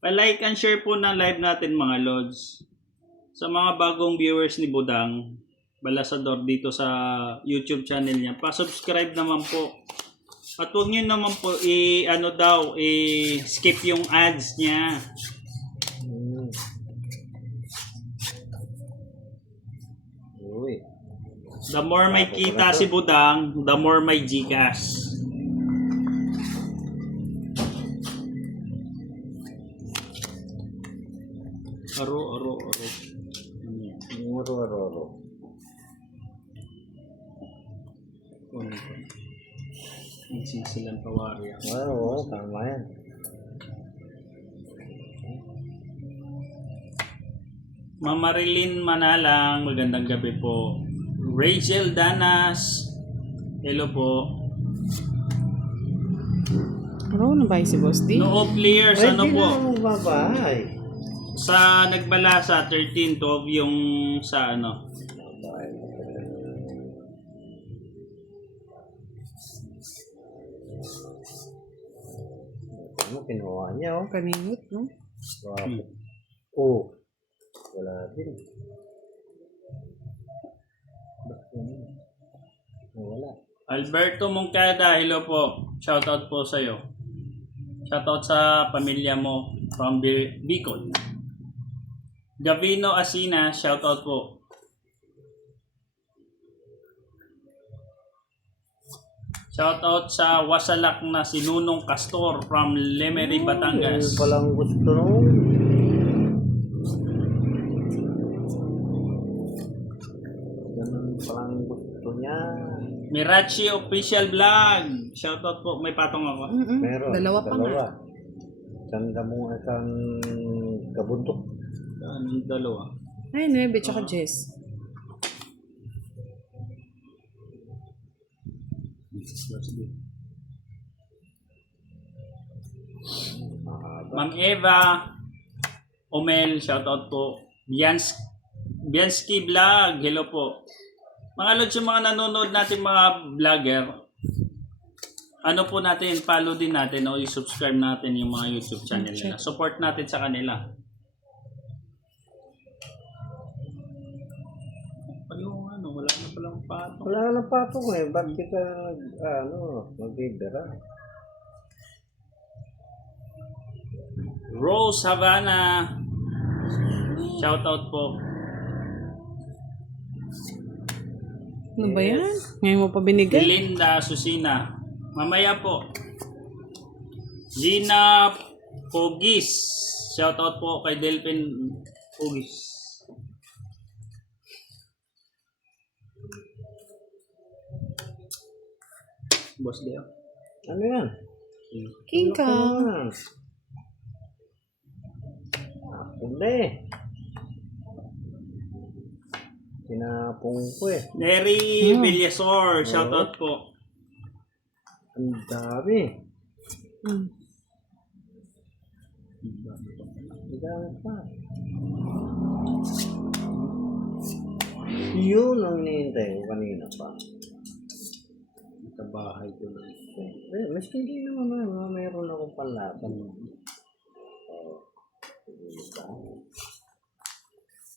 Pa-like and share po ng live natin mga Lods. Sa mga bagong viewers ni Budang Balasador dito sa YouTube channel niya, pa-subscribe naman po. At huwag niyo naman po skip yung ads niya. Uy. The more may kita si Budang, the more may Gcash. Aro. Aro. Nagsisilang pawari ako. Oo, tama yan. Mama Marilyn Manalang, magandang gabi po. Rachel Danas, hello po. Ano na ba si Boss D? No players, ano po? Babay. Sa nagbala sa 13, 12 yung sa ano. Babay. Ano kinuha niya, oh? Kaningot, no? Grabe. Oh. Wala din. Wala. Alberto Moncada, hello po. Shoutout po sa iyo. Shoutout sa pamilya mo from Bicol. Gavino Asina, shoutout po. Shoutout sa wasalak na si Nunong Castor from Lemery, Batangas. Yan palang gusto nung. Ganun palang gusto niya. Mirachi Official Vlog. Shoutout po. May patong ako. Meron. Dalawa pa nga. Isang kabuntok. Anong dalawa? Ay, 9 tsaka Jess. Ma'am Eva Omel, shoutout po. Bianski Vlog, hello po. Mga lods, yung mga nanonood natin mga vlogger, ano po natin, follow din natin o i-subscribe natin yung mga YouTube channel nila. Support natin sa kanila. Yung ano, wala na palang patong. Wala ka ng patong eh. Ba't kita magbibira? Rose Havana, shoutout po. Ano ba yan? Ngayon mo pa binigay? Linda Susina, mamaya po. Gina Pogis, shoutout po kay Delphin Pogis. Boss Deo. Ano yan? King Kong. Hindi. Pinapong ko eh. Neri Villasor, shoutout po. Ang dami. Hmm. Ang dami pa. Yun ang nihintay ko kanina pa. Sa bahay ko lang. Maski hindi naman mayroon akong panlaban.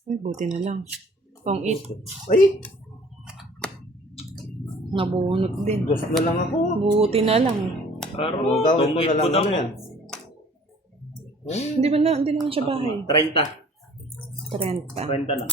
Ay, buti na lang. Pang it. Ay! Nabunot din. Dos na lang ako. Buti na lang. Pero, Ito tungkit na ko lang na ano po. yan. Hindi naman siya bahay. 30. 30. 30 lang.